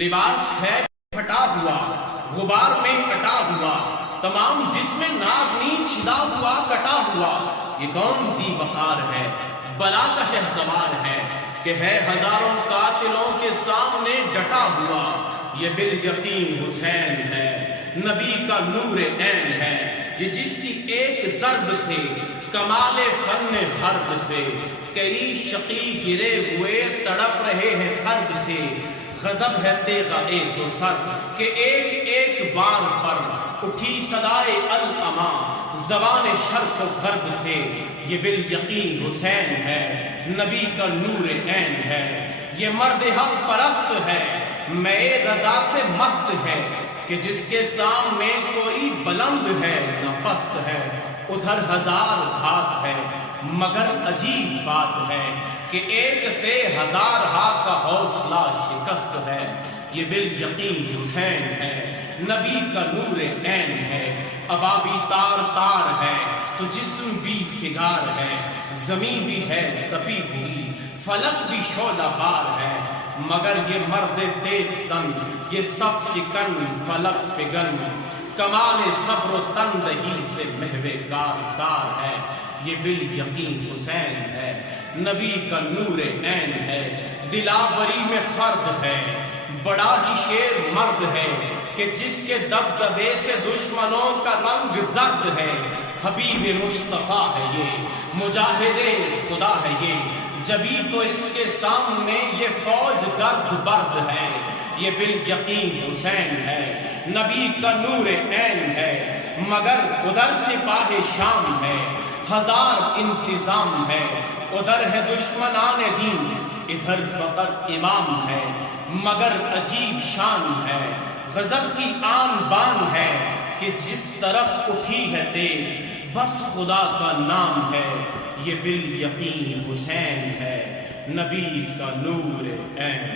لباس ہے پھٹا ہوا غبار میں اٹا ہوا، تمام جسم ناگنی چھدا ہوا کٹا ہوا، یہ کون سی وقار ہے بلا کا شہسوار ہے کہ ہے ہزاروں قاتلوں کے سامنے ڈٹا ہوا، یہ بالیقین حسین ہے نبی کا نور عین ہے، یہ جس کی ایک ضرب سے کمال فن حرب سے کئی شقی گرے ہوئے تڑپ رہے ہیں قرب سے، غضب ہے تیغ ایک و سر کہ ایک ایک بار پر اٹھی صدائے الاما زبان شرق و غرب سے، یہ بالیقین حسین ہے نبی کا نور عین ہے، یہ مرد حق پرست ہے میں رضا سے مست ہے کہ جس کے سامنے کوئی بلند ہے نہ پست ہے، ادھر ہزار گھات ہے مگر عجیب بات ہے کہ ایک سے ہزار ہاتھ کا حوصلہ شکست ہے، یہ بالیقین حسین ہے نبی کا نور عین ہے، ابابی تار تار ہے تو جسم بھی فگار ہے، زمین بھی ہے تپی ہوئی فلک بھی شعلہ بار ہے، مگر یہ مرد تیز زن یہ صف شکن فلک فگن کمال صبر و تندہی سے محو کارزار ہے، یہ بالیقین حسین ہے نبی کا نور عین ہے، دلاوری میں فرد ہے بڑا ہی شیر مرد ہے کہ جس کے دبدبے سے دشمنوں کا رنگ زرد ہے، حبیب مصطفیٰ ہے یہ مجاہد خدا ہے یہ، جبھی تو اس کے سامنے یہ فوج گرد برد ہے، یہ بالیقین حسین ہے نبی کا نور عین ہے، مگر ادھر سپاہ شام ہے ہزار انتظام ہے، ادھر ہے دشمنان دین ادھر فقط امام ہے، مگر عجیب شان ہے غضب کی آن بان ہے کہ جس طرف اٹھی ہے تیر بس خدا کا نام ہے، یہ بالیقین حسین ہے نبی کا نور عین